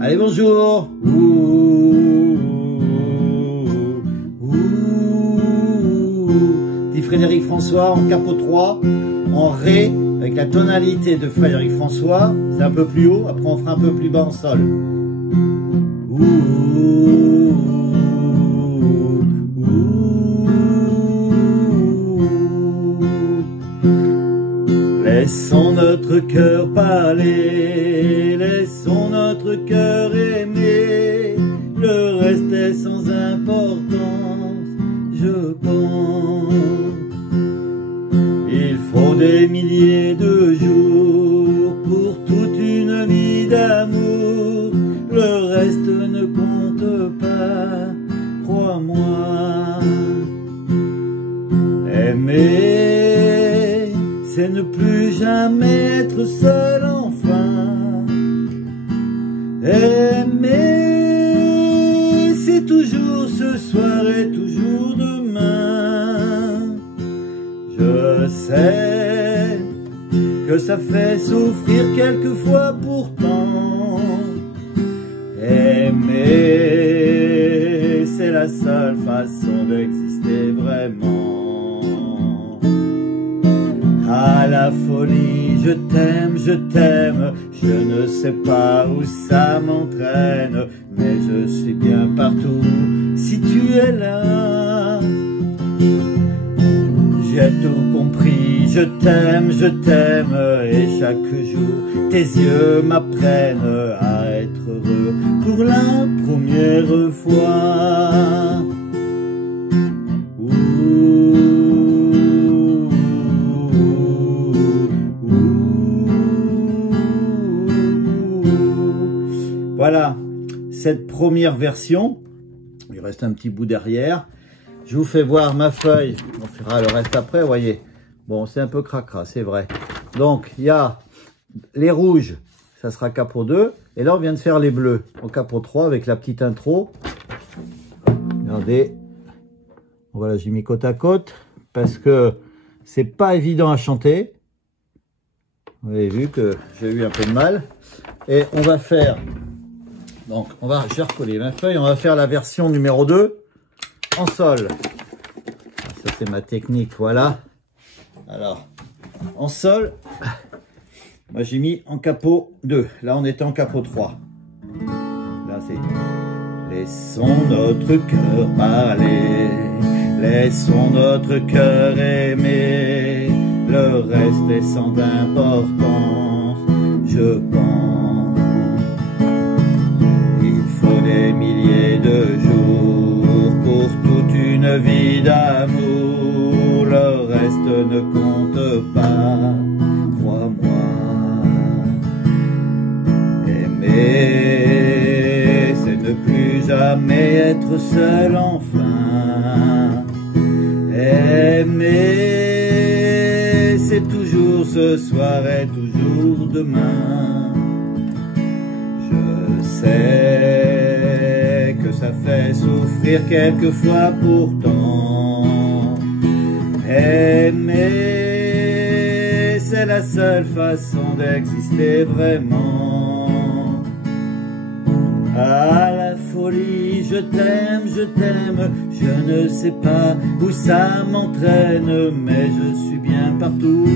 Allez, bonjour. Dit Frédéric François en capot 3, en Ré, avec la tonalité de Frédéric François. C'est un peu plus haut, après on fera un peu plus bas en Sol. Laissons notre cœur parler, laissons notre cœur aimer, le reste est sans importance, je pense. Il faut des milliers de jours pour toute une vie d'amour, le reste ne compte pas, crois-moi. Aimer, c'est ne plus jamais être seul enfin. Aimer, c'est toujours ce soir et toujours demain. Je sais que ça fait souffrir quelquefois pourtant. Aimer, c'est la seule façon d'exister vraiment. À la folie, je t'aime, je ne sais pas où ça m'entraîne, mais je suis bien partout si tu es là. J'ai tout compris, je t'aime, et chaque jour tes yeux m'apprennent à être heureux pour la première fois. Voilà, cette première version, il reste un petit bout derrière. Je vous fais voir ma feuille, on fera le reste après, vous voyez. Bon, c'est un peu cracra, c'est vrai. Donc, il y a les rouges, ça sera capot 2. Et là, on vient de faire les bleus au capot 3 avec la petite intro. Regardez, voilà, j'ai mis côte à côte parce que c'est pas évident à chanter. Vous avez vu que j'ai eu un peu de mal. Et on va faire... Donc, je vais recoller ma feuille. On va faire la version numéro 2 en sol. Ça, c'est ma technique, voilà. Alors, en sol, moi, j'ai mis en capot 2. Là, on était en capot 3. Là, c'est... Laissons notre cœur parler, laissons notre cœur aimer, le reste est sans importance, je pense. Des milliers de jours pour toute une vie d'amour, le reste ne compte pas, crois-moi. Aimer, c'est ne plus jamais être seul enfin. Aimer, c'est toujours ce soir et toujours demain. Je sais que ça fait souffrir quelquefois pourtant. Aimer, c'est la seule façon d'exister vraiment. À la folie, je t'aime, je ne sais pas où ça m'entraîne, mais je suis bien partout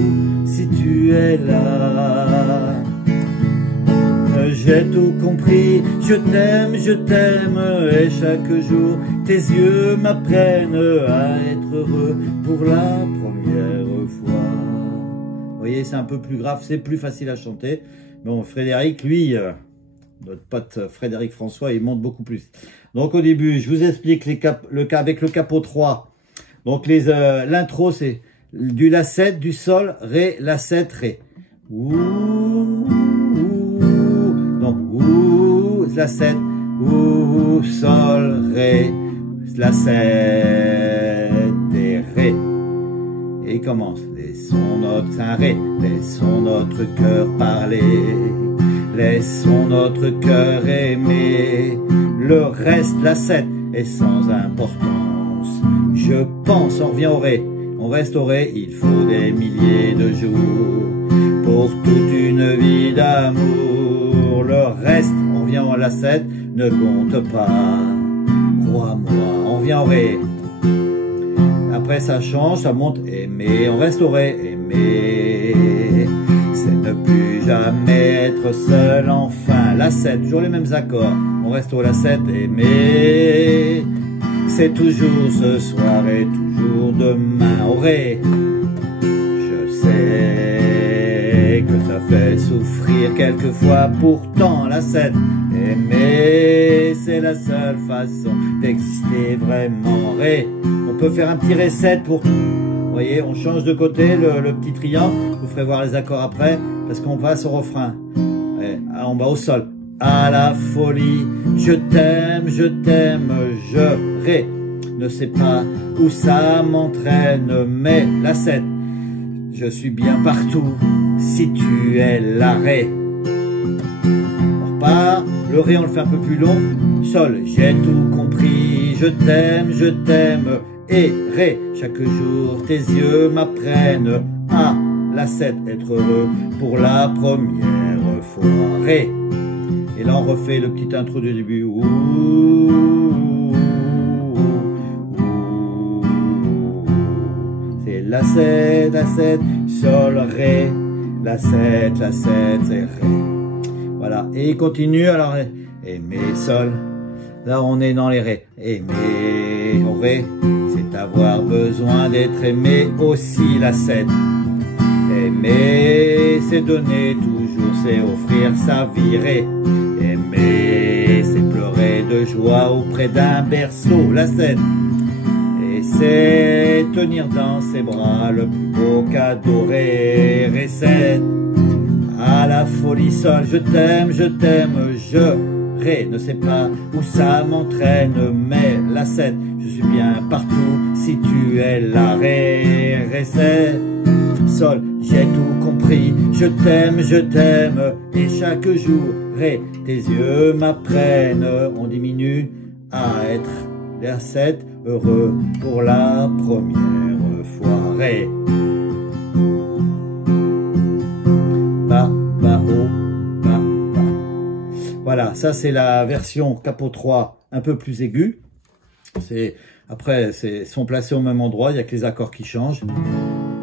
si tu es là. J'ai tout compris, je t'aime, et chaque jour tes yeux m'apprennent à être heureux pour la première fois. Vous voyez, c'est un peu plus grave, c'est plus facile à chanter. Bon, Frédéric, lui, notre pote Frédéric François, il monte beaucoup plus. Donc au début, je vous explique avec le capot 3. Donc l'intro, c'est du La7, du Sol, Ré, La7, Ré. La7, Sol, Ré, La7 et Ré. Et il commence. Laissons notre Ré, laissons notre cœur parler, laissons notre cœur aimer, le reste, La7, est sans importance. Je pense, on revient au Ré, on reste au Ré, il faut des milliers de jours pour toute une vie d'amour, le reste, on vient en la 7, ne compte pas, crois-moi. On vient au ré. Après ça change, ça monte, aimer, on reste au ré, aimer. C'est ne plus jamais être seul, enfin. La 7, toujours les mêmes accords. On reste au la 7, aimer. C'est toujours ce soir et toujours demain au ré. Je sais que ça fait souffrir quelquefois, pourtant la 7, aimer, c'est la seule façon d'exister vraiment. Ré, on peut faire un petit ré 7 pour... Vous voyez, on change de côté le petit triangle. Vous ferez voir les accords après, parce qu'on passe au refrain. Ouais, en bas au sol. À la folie, je t'aime, je ré. Ne sais pas où ça m'entraîne, mais la 7, je suis bien partout, si tu es la ré. On repart, le ré on le fait un peu plus long. Sol, j'ai tout compris, je t'aime, et ré. Chaque jour tes yeux m'apprennent à la 7, être heureux pour la première fois. Ré. Et là on refait le petit intro du début. Ouh, c'est la 7, sol, ré. La 7, c'est ré. Voilà. Et il continue, alors aimer, sol. Là on est dans les ré. Aimer, au ré. C'est avoir besoin d'être aimé aussi, la 7. Aimer, c'est donner toujours, c'est offrir sa vie. Ré. Aimer, c'est pleurer de joie auprès d'un berceau, la 7. Et c'est tenir dans ses bras le plus beau cadeau. Ré, ré 7. À la folie, sol, je t'aime, je ré. Ne sais pas où ça m'entraîne, mais la 7, je suis bien partout, si tu es la ré, ré 7. Sol, j'ai tout compris, je t'aime, et chaque jour, ré, tes yeux m'apprennent. On diminue à être, la 7, heureux pour la première fois. Ré. Bas, bas, haut, bas, bas. Voilà, ça c'est la version capot 3 un peu plus aiguë. Après, sont placés au même endroit, il n'y a que les accords qui changent.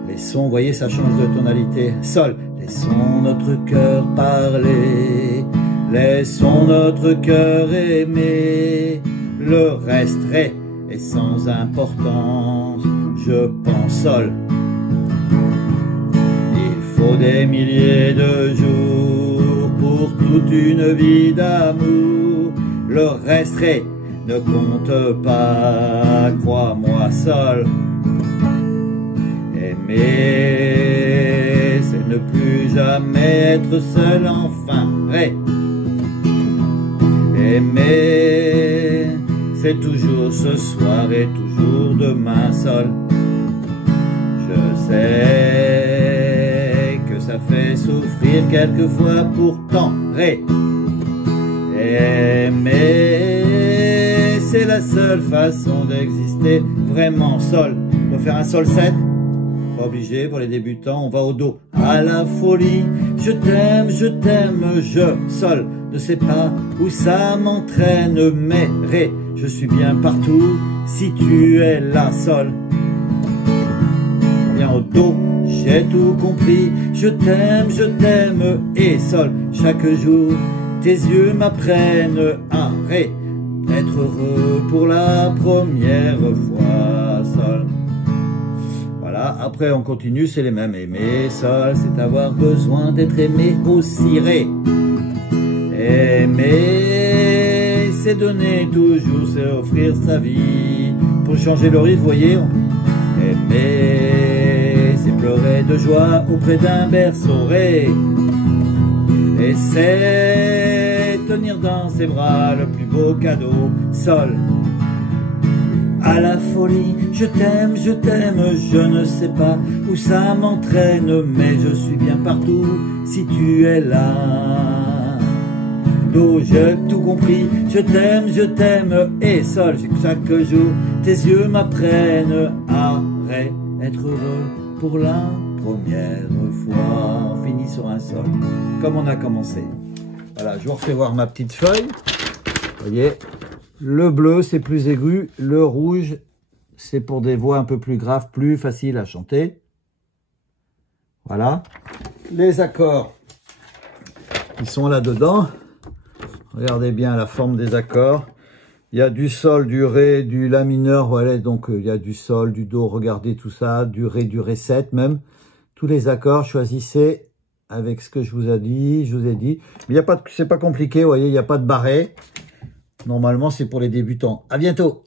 Les sons, vous voyez, ça change de tonalité. Sol, laissons notre cœur parler, laissons notre cœur aimer. Le reste, ré, est sans importance, je pense. Sol, il faut des milliers de jours pour toute une vie d'amour. Le reste, ré, ne compte pas, crois-moi. Sol, aimer, c'est ne plus jamais être seul, enfin. Ré. Aimer, c'est toujours ce soir et toujours demain. Sol, je sais que ça fait souffrir quelquefois, pourtant. Ré. Aimer, c'est la seule façon d'exister vraiment. Sol, on peut faire un sol 7. Pas obligé pour les débutants, on va au do. À la folie, je t'aime, je sol. Ne sais pas où ça m'entraîne, mais ré. Je suis bien partout, si tu es là. Sol. On vient au do, j'ai tout compris. Je t'aime, et sol. Chaque jour, tes yeux m'apprennent à ré. Être heureux pour la première fois. Sol. Après on continue, c'est les mêmes. Aimer, sol, c'est avoir besoin d'être aimé aussi. Ré. Aimer, c'est donner toujours, c'est offrir sa vie. Pour changer le rythme, vous voyez, aimer, c'est pleurer de joie auprès d'un berceau. Ré. Et c'est tenir dans ses bras le plus beau cadeau. Sol. À la folie, je t'aime, je ne sais pas où ça m'entraîne, mais je suis bien partout, si tu es là. Do, j'ai tout compris, je t'aime, et sol, chaque jour, tes yeux m'apprennent à ré, être heureux pour la première fois. On finit sur un sol, comme on a commencé. Voilà, je vous refais voir ma petite feuille. Vous voyez, le bleu, c'est plus aigu. Le rouge, c'est pour des voix un peu plus graves, plus faciles à chanter. Voilà. Les accords, ils sont là-dedans. Regardez bien la forme des accords. Il y a du sol, du ré, du la mineur, voilà, donc il y a du sol, du do, regardez tout ça, du ré 7 même. Tous les accords, choisissez avec ce que je vous ai dit, Mais il y a pas, c'est pas compliqué, vous voyez, il n'y a pas de barré. Normalement, c'est pour les débutants. À bientôt!